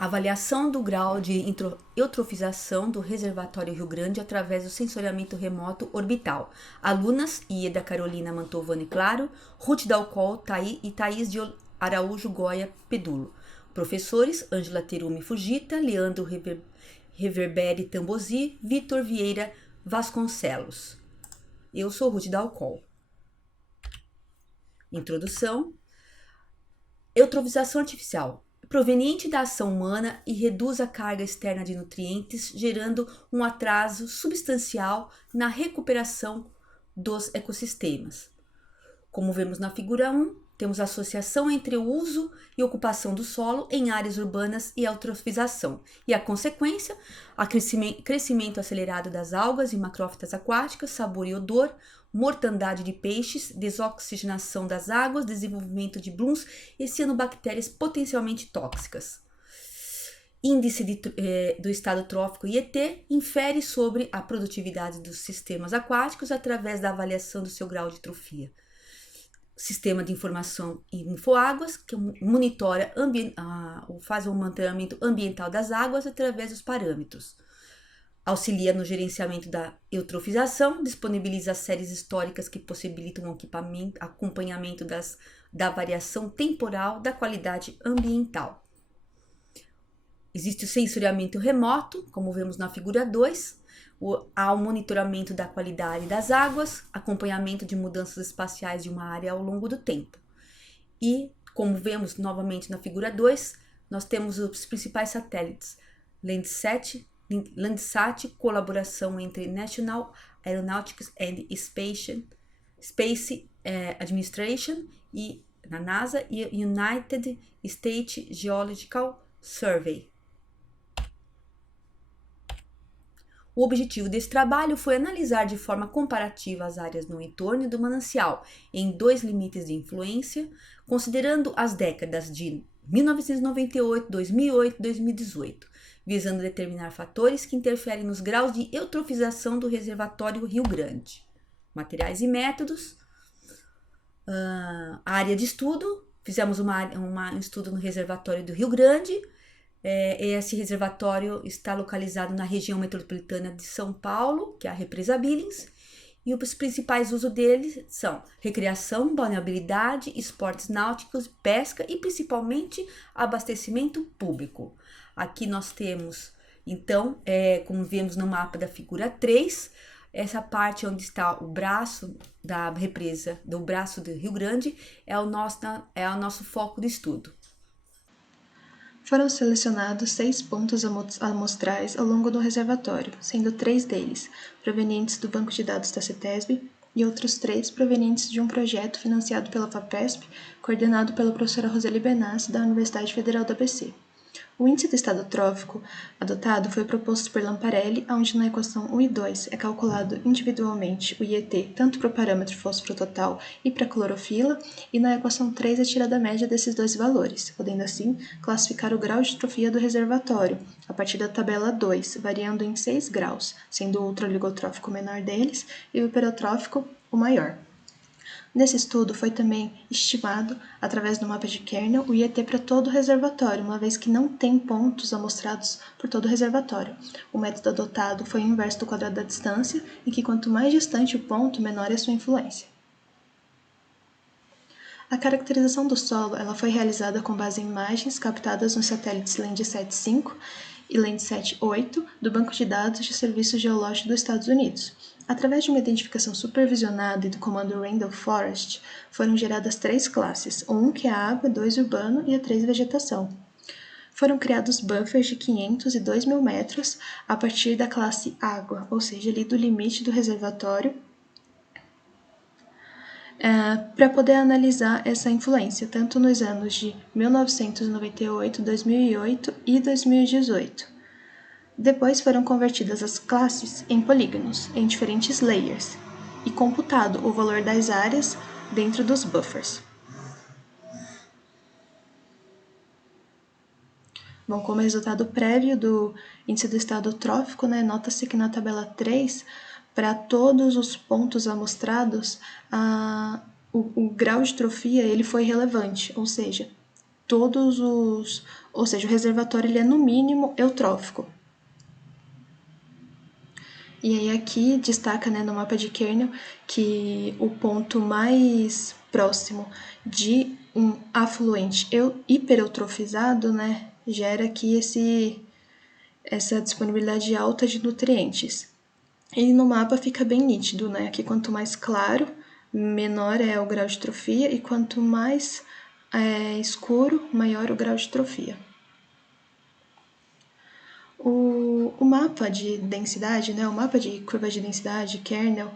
Avaliação do grau de eutrofização do reservatório Rio Grande através do sensoriamento remoto orbital. Alunas: Ieda Carolina Mantovani Claro, Ruth Dalcol e Thaís de Araújo Goya Pedulo. Professores: Ângela Terumi Fujita, Leandro Reverberi Tambosi, Vitor Vieira Vasconcelos. Eu sou Ruth Dalcol. Introdução. Eutrofização artificial. Proveniente da ação humana e reduz a carga externa de nutrientes, gerando um atraso substancial na recuperação dos ecossistemas. Como vemos na figura 1, temos associação entre o uso e ocupação do solo em áreas urbanas e a eutrofização, e a consequência, crescimento acelerado das algas e macrófitas aquáticas, sabor e odor, mortandade de peixes, desoxigenação das águas, desenvolvimento de blooms e cianobactérias potencialmente tóxicas. Índice do estado trófico IET infere sobre a produtividade dos sistemas aquáticos através da avaliação do seu grau de trofia. Sistema de informação Infoáguas, que monitora, faz o monitoramento ambiental das águas através dos parâmetros. Auxilia no gerenciamento da eutrofização, disponibiliza séries históricas que possibilitam o acompanhamento da variação temporal da qualidade ambiental. Existe o sensoriamento remoto, como vemos na figura 2, há o monitoramento da qualidade das águas, acompanhamento de mudanças espaciais de uma área ao longo do tempo. E, como vemos novamente na figura 2, nós temos os principais satélites, Landsat, colaboração entre National Aeronautics and Space Administration e na NASA e United States Geological Survey. O objetivo desse trabalho foi analisar de forma comparativa as áreas no entorno do manancial em 2 limites de influência, considerando as décadas de 1998, 2008 e 2018, visando determinar fatores que interferem nos graus de eutrofização do reservatório Rio Grande. Materiais e métodos. Área de estudo. Fizemos um estudo no reservatório do Rio Grande. Esse reservatório está localizado na região metropolitana de São Paulo, que é a represa Billings, e os principais usos dele são recreação, balneabilidade, esportes náuticos, pesca e principalmente abastecimento público. Aqui nós temos, então, como vemos no mapa da figura 3, essa parte onde está o braço da represa, do braço do Rio Grande, é o nosso foco de estudo. Foram selecionados 6 pontos amostrais ao longo do reservatório, sendo 3 deles provenientes do banco de dados da CETESB e outros 3 provenientes de um projeto financiado pela FAPESP, coordenado pela professora Roseli Benassi, da Universidade Federal do ABC. O índice do estado trófico adotado foi proposto por Lamparelli, onde na equação 1 e 2 é calculado individualmente o IET tanto para o parâmetro fósforo total e para a clorofila, e na equação 3 é tirada a média desses 2 valores, podendo assim classificar o grau de trofia do reservatório, a partir da tabela 2, variando em 6 graus, sendo o ultraligotrófico o menor deles e o hiperotrófico o maior. Nesse estudo foi também estimado, através do mapa de Kernel, o IET para todo o reservatório, uma vez que não tem pontos amostrados por todo o reservatório. O método adotado foi o inverso do quadrado da distância, em que quanto mais distante o ponto, menor é a sua influência. A caracterização do solo foi realizada com base em imagens captadas nos satélites Landsat 5 e Landsat 8 do Banco de Dados de Serviços Geológicos dos Estados Unidos. Através de uma identificação supervisionada e do comando Randall Forest, foram geradas 3 classes, 1 que é água, 2 urbano e a 3 vegetação. Foram criados buffers de 500 e 2.000 metros a partir da classe água, ou seja, ali do limite do reservatório, para poder analisar essa influência, tanto nos anos de 1998, 2008 e 2018. Depois foram convertidas as classes em polígonos, em diferentes layers, e computado o valor das áreas dentro dos buffers. Bom, como resultado prévio do índice do estado trófico, nota-se que na tabela 3, para todos os pontos amostrados, o grau de trofia ele foi relevante, ou seja, ou seja, o reservatório ele é no mínimo eutrófico. E aí aqui destaca, né, no mapa de Kernel que o ponto mais próximo de um afluente hipereutropizado, né, gera aqui essa disponibilidade alta de nutrientes. E no mapa fica bem nítido, né, que quanto mais claro, menor é o grau de trofia, e quanto mais escuro, maior o grau de trofia. O mapa de densidade, né, o mapa de curva de densidade, kernel,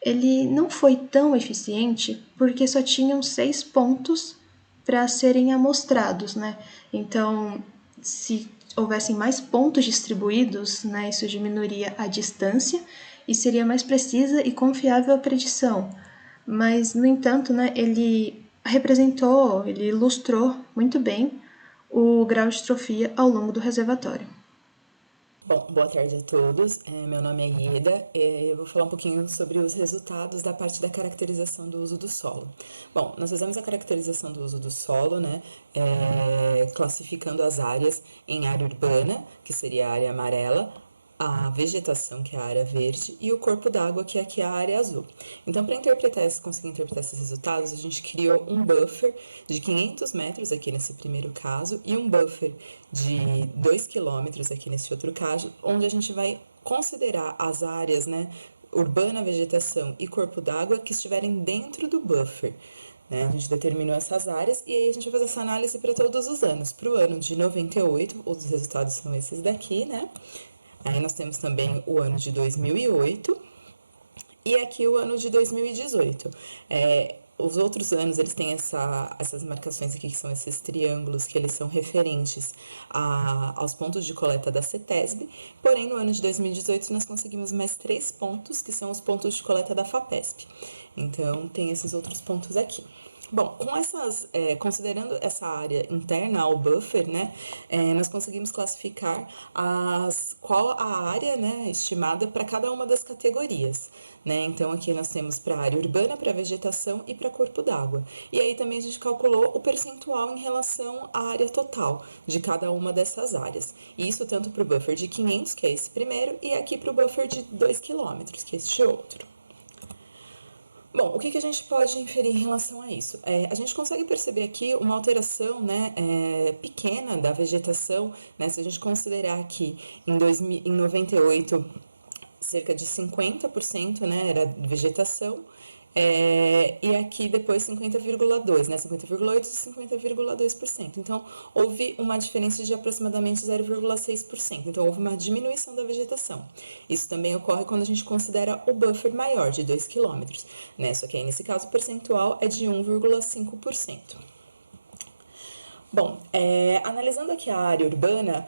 ele não foi tão eficiente porque só tinham 6 pontos para serem amostrados, né? Então, se houvessem mais pontos distribuídos, né, isso diminuiria a distância e seria mais precisa e confiável a predição. Mas, no entanto, né, ele ilustrou muito bem o grau de trofia ao longo do reservatório. Bom, boa tarde a todos. Meu nome é Ieda. Eu vou falar um pouquinho sobre os resultados da parte da caracterização do uso do solo. Bom, nós fizemos a caracterização do uso do solo, né, classificando as áreas em área urbana, que seria a área amarela, a vegetação, que é a área verde, e o corpo d'água, que é aqui a área azul. Então, para conseguir interpretar esses resultados, a gente criou um buffer de 500 metros aqui nesse primeiro caso e um buffer de 2 quilômetros aqui nesse outro caso, onde a gente vai considerar as áreas, né, urbana, vegetação e corpo d'água que estiverem dentro do buffer. Né? A gente determinou essas áreas e aí a gente vai fazer essa análise para todos os anos. Para o ano de 98, os resultados são esses daqui, né? Aí nós temos também o ano de 2008 e aqui o ano de 2018. Os outros anos, eles têm essas marcações aqui, que são esses triângulos, que eles são referentes aos pontos de coleta da CETESB, porém, no ano de 2018, nós conseguimos mais 3 pontos, que são os pontos de coleta da FAPESP. Então, tem esses outros pontos aqui. Bom, considerando essa área interna ao buffer, né, nós conseguimos classificar qual a área, né, estimada para cada uma das categorias. Né? Então, aqui nós temos para a área urbana, para a vegetação e para corpo d'água. E aí também a gente calculou o percentual em relação à área total de cada uma dessas áreas. E isso tanto para o buffer de 500, que é esse primeiro, e aqui para o buffer de 2 km, que é este outro. Bom, o que a gente pode inferir em relação a isso? A gente consegue perceber aqui uma alteração, né, pequena da vegetação, né, se a gente considerar que em 98 cerca de 50%, né, era vegetação, e aqui depois 50,2%, né, 50,8% e 50,2%. Então, houve uma diferença de aproximadamente 0,6%. Então, houve uma diminuição da vegetação. Isso também ocorre quando a gente considera o buffer maior, de 2 km, né, só que aí, nesse caso, o percentual é de 1,5%. Bom, analisando aqui a área urbana,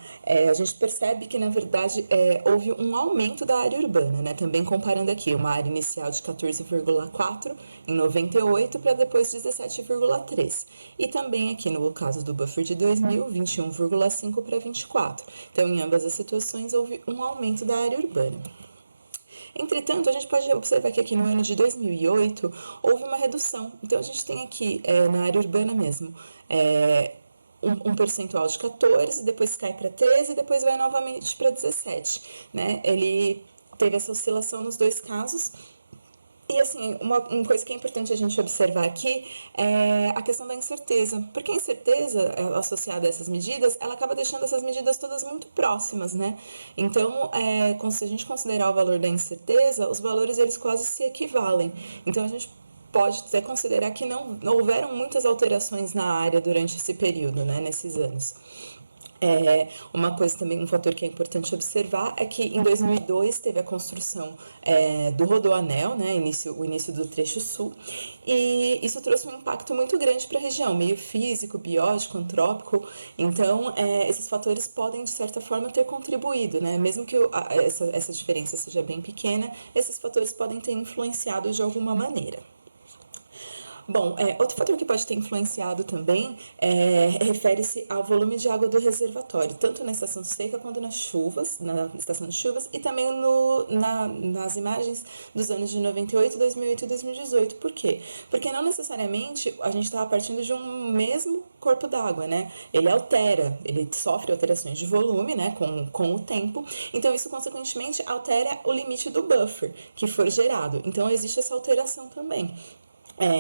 a gente percebe que, na verdade, houve um aumento da área urbana, né? Também comparando aqui uma área inicial de 14,4 em 98 para depois 17,3. E também aqui no caso do buffer de 2000, 21,5 para 24. Então, em ambas as situações, houve um aumento da área urbana. Entretanto, a gente pode observar que aqui no ano de 2008 houve uma redução. Então, a gente tem aqui, na área urbana mesmo, um percentual de 14, depois cai para 13 e depois vai novamente para 17, né? Ele teve essa oscilação nos dois casos. E, assim, uma coisa que é importante a gente observar aqui é a questão da incerteza, porque a incerteza associada a essas medidas, ela acaba deixando essas medidas todas muito próximas, né? Então, se a gente considerar o valor da incerteza, os valores, eles quase se equivalem. Então, a gente pode até considerar que não houveram muitas alterações na área durante esse período, né, nesses anos. Uma coisa também, um fator que é importante observar é que em 2002 teve a construção do Rodoanel, né, o início do trecho sul, e isso trouxe um impacto muito grande para a região, meio físico, biológico, antrópico. Então, esses fatores podem, de certa forma, ter contribuído, né, mesmo que essa diferença seja bem pequena, esses fatores podem ter influenciado de alguma maneira. Bom, outro fator que pode ter influenciado também refere-se ao volume de água do reservatório, tanto na estação seca quanto nas chuvas, na estação de chuvas, e também nas imagens dos anos de 98, 2008 e 2018. Por quê? Porque não necessariamente a gente estava partindo de um mesmo corpo d'água, né? Ele sofre alterações de volume, né, com o tempo, então isso consequentemente altera o limite do buffer que for gerado, então existe essa alteração também.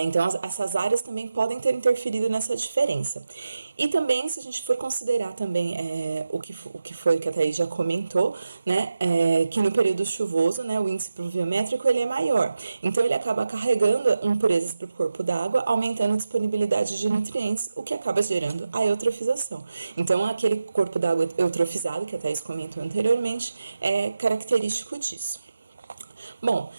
Então, essas áreas também podem ter interferido nessa diferença. E também, se a gente for considerar também o que a Thaís já comentou, né, que no período chuvoso, né, o índice pluviométrico ele é maior. Então, ele acaba carregando impurezas para o corpo d'água, aumentando a disponibilidade de nutrientes, o que acaba gerando a eutrofização. Então, aquele corpo d'água eutrofizado, que a Thaís comentou anteriormente, é característico disso. Bom,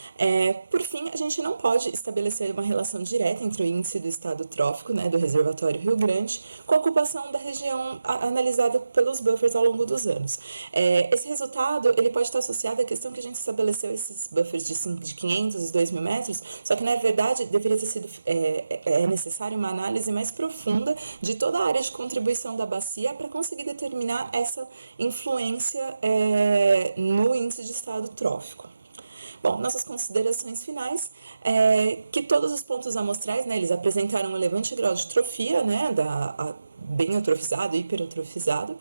por fim, a gente não pode estabelecer uma relação direta entre o índice do estado trófico, né, do reservatório Rio Grande, com a ocupação da região analisada pelos buffers ao longo dos anos. Esse resultado ele pode estar associado à questão que a gente estabeleceu esses buffers de 500 e 2.000 metros, só que, na verdade, deveria ter sido necessário uma análise mais profunda de toda a área de contribuição da bacia para conseguir determinar essa influência no índice de estado trófico. Bom, nossas considerações finais que todos os pontos amostrais, né, eles apresentaram um elevante grau de trofia, né, bem eutrofizado, hiperetrofizado.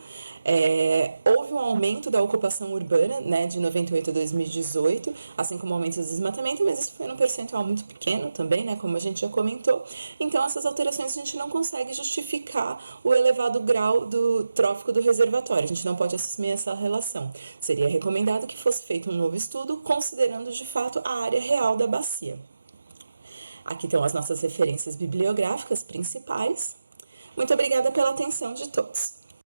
Houve um aumento da ocupação urbana, né, de 98 a 2018, assim como aumento do desmatamento, mas isso foi num percentual muito pequeno também, né, como a gente já comentou. Então, essas alterações a gente não consegue justificar o elevado grau do trófico do reservatório. A gente não pode assumir essa relação. Seria recomendado que fosse feito um novo estudo, considerando de fato a área real da bacia. Aqui estão as nossas referências bibliográficas principais. Muito obrigada pela atenção de todos.